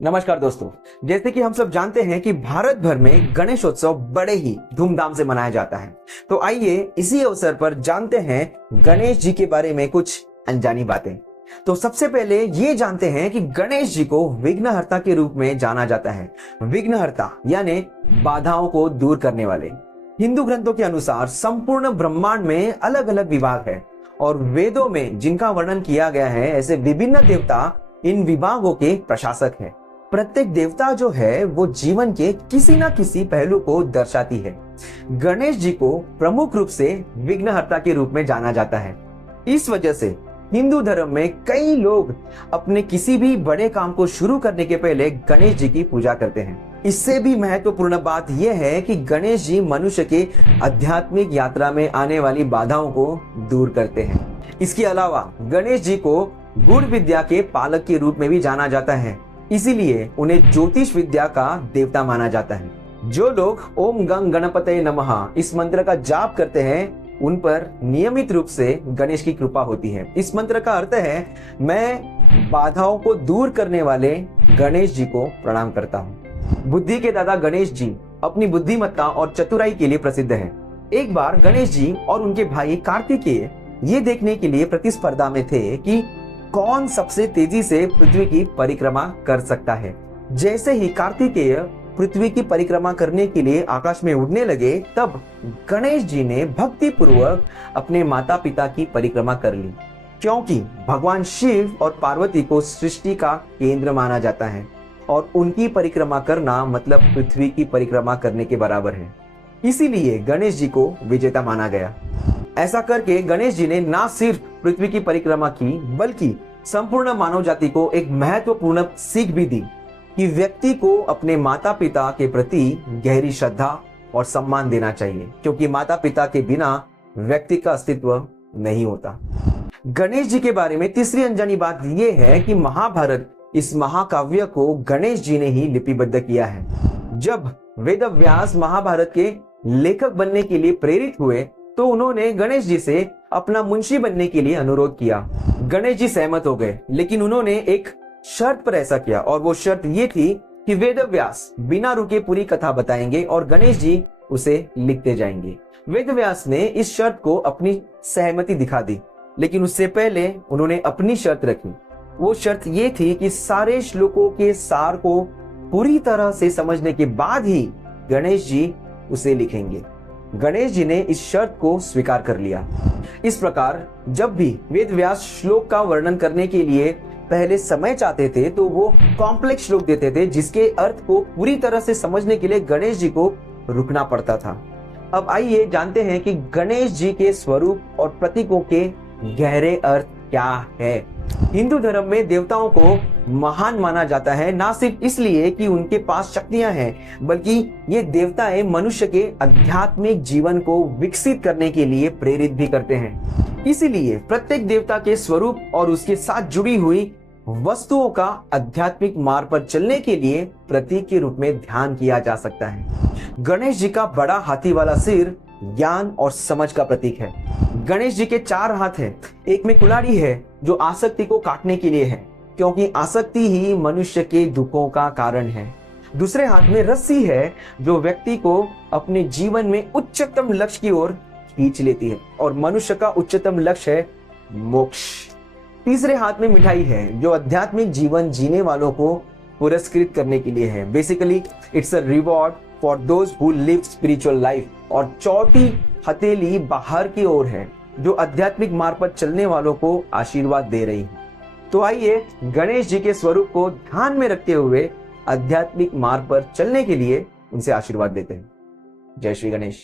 नमस्कार दोस्तों। जैसे कि हम सब जानते हैं कि भारत भर में गणेशोत्सव बड़े ही धूमधाम से मनाया जाता है। तो आइए इसी अवसर पर जानते हैं गणेश जी के बारे में कुछ अनजानी बातें। तो सबसे पहले ये जानते हैं कि गणेश जी को विघ्नहर्ता के रूप में जाना जाता है। विघ्नहर्ता यानी बाधाओं को दूर करने वाले। हिंदू ग्रंथों के अनुसार संपूर्ण ब्रह्मांड में अलग अलग विभाग है और वेदों में जिनका वर्णन किया गया है, ऐसे विभिन्न देवता इन विभागों के प्रशासक हैं। प्रत्येक देवता जो है वो जीवन के किसी न किसी पहलू को दर्शाती है। गणेश जी को प्रमुख रूप से विघ्नहर्ता के रूप में जाना जाता है। इस वजह से हिंदू धर्म में कई लोग अपने किसी भी बड़े काम को शुरू करने के पहले गणेश जी की पूजा करते हैं। इससे भी महत्वपूर्ण बात यह है कि गणेश जी मनुष्य के आध्यात्मिक यात्रा में आने वाली बाधाओं को दूर करते हैं। इसके अलावा गणेश जी को गुण विद्या के पालक के रूप में भी जाना जाता है, इसीलिए उन्हें ज्योतिष विद्या का देवता माना जाता है। जो लोग ओम गंग गणपतये नमः इस मंत्र का जाप करते हैं, उन पर नियमित रूप से गणेश की कृपा होती है। इस मंत्र का अर्थ है, मैं बाधाओं को दूर करने वाले गणेश जी को प्रणाम करता हूँ। बुद्धि के दादा गणेश जी अपनी बुद्धिमत्ता और चतुराई के लिए प्रसिद्ध है। एक बार गणेश जी और उनके भाई कार्तिकेय ये देखने के लिए प्रतिस्पर्धा में थे कि कौन सबसे तेजी से पृथ्वी की परिक्रमा कर सकता है। जैसे ही कार्तिकेय पृथ्वी की परिक्रमा करने के लिए आकाश में उड़ने लगे, तब गणेश जी ने भक्ति पूर्वक अपने माता पिता की परिक्रमा कर ली, क्योंकि भगवान शिव और पार्वती को सृष्टि का केंद्र माना जाता है और उनकी परिक्रमा करना मतलब पृथ्वी की परिक्रमा करने के बराबर है। इसीलिए गणेश जी को विजेता माना गया। ऐसा करके गणेश जी ने न सिर्फ पृथ्वी की परिक्रमा की, बल्कि संपूर्ण मानव जाति को एक महत्वपूर्ण सीख भी दी कि व्यक्ति को अपने माता पिता के प्रति गहरी श्रद्धा और सम्मान देना चाहिए, क्योंकि माता पिता के बिना व्यक्ति का अस्तित्व नहीं होता। गणेश जी के बारे में तीसरी अनजानी बात यह है कि महाभारत इस महाकाव्य को गणेश जी ने ही लिपिबद्ध किया है। जब वेदव्यास महाभारत के लेखक बनने के लिए प्रेरित हुए, तो उन्होंने गणेश जी से अपना मुंशी बनने के लिए अनुरोध किया। गणेश जी सहमत हो गए, लेकिन उन्होंने एक शर्त पर ऐसा किया, और वो शर्त ये थी कि वेदव्यास बिना रुके पूरी कथा बताएंगे और गणेश जी उसे लिखते जाएंगे। वेदव्यास ने इस शर्त को अपनी सहमति दिखा दी, लेकिन उससे पहले उन्होंने अपनी शर्त रखी। वो शर्त ये थी कि सारे श्लोकों के सार को पूरी तरह से समझने के बाद ही गणेश जी उसे लिखेंगे। गणेश जी ने इस शर्त को स्वीकार कर लिया। इस प्रकार जब भी वेदव्यास श्लोक का वर्णन करने के लिए पहले समय चाहते थे, तो वो कॉम्प्लेक्स श्लोक देते थे, जिसके अर्थ को पूरी तरह से समझने के लिए गणेश जी को रुकना पड़ता था। अब आइए जानते हैं कि गणेश जी के स्वरूप और प्रतीकों के गहरे अर्थ क्या है। हिंदू धर्म में देवताओं को महान माना जाता है, ना सिर्फ इसलिए कि उनके पास शक्तियां हैं, बल्कि ये देवताएं मनुष्य के आध्यात्मिक जीवन को विकसित करने के लिए प्रेरित भी करते हैं। इसीलिए प्रत्येक देवता के स्वरूप और उसके साथ जुड़ी हुई वस्तुओं का आध्यात्मिक मार्ग पर चलने के लिए प्रतीक के रूप में ध्यान किया जा सकता है। गणेश जी का बड़ा हाथी वाला सिर ज्ञान और समझ का प्रतीक है। गणेश जी के 4 हाथ हैं। एक में कुल्हाड़ी है जो आसक्ति को काटने के लिए है, क्योंकि आसक्ति ही मनुष्य के दुखों का कारण है। दूसरे हाथ में रस्सी है जो व्यक्ति को अपने जीवन में उच्चतम लक्ष्य की ओर खींच लेती है, और मनुष्य का उच्चतम लक्ष्य है मोक्ष। तीसरे हाथ में मिठाई है जो आध्यात्मिक जीवन जीने वालों को पुरस्कृत करने के लिए है। Basically it's a reward for those who live spiritual life. और चौथी हथेली बाहर की ओर है जो आध्यात्मिक मार्ग पर चलने वालों को आशीर्वाद दे रही है। तो आइए गणेश जी के स्वरूप को ध्यान में रखते हुए आध्यात्मिक मार्ग पर चलने के लिए उनसे आशीर्वाद देते हैं। जय श्री गणेश।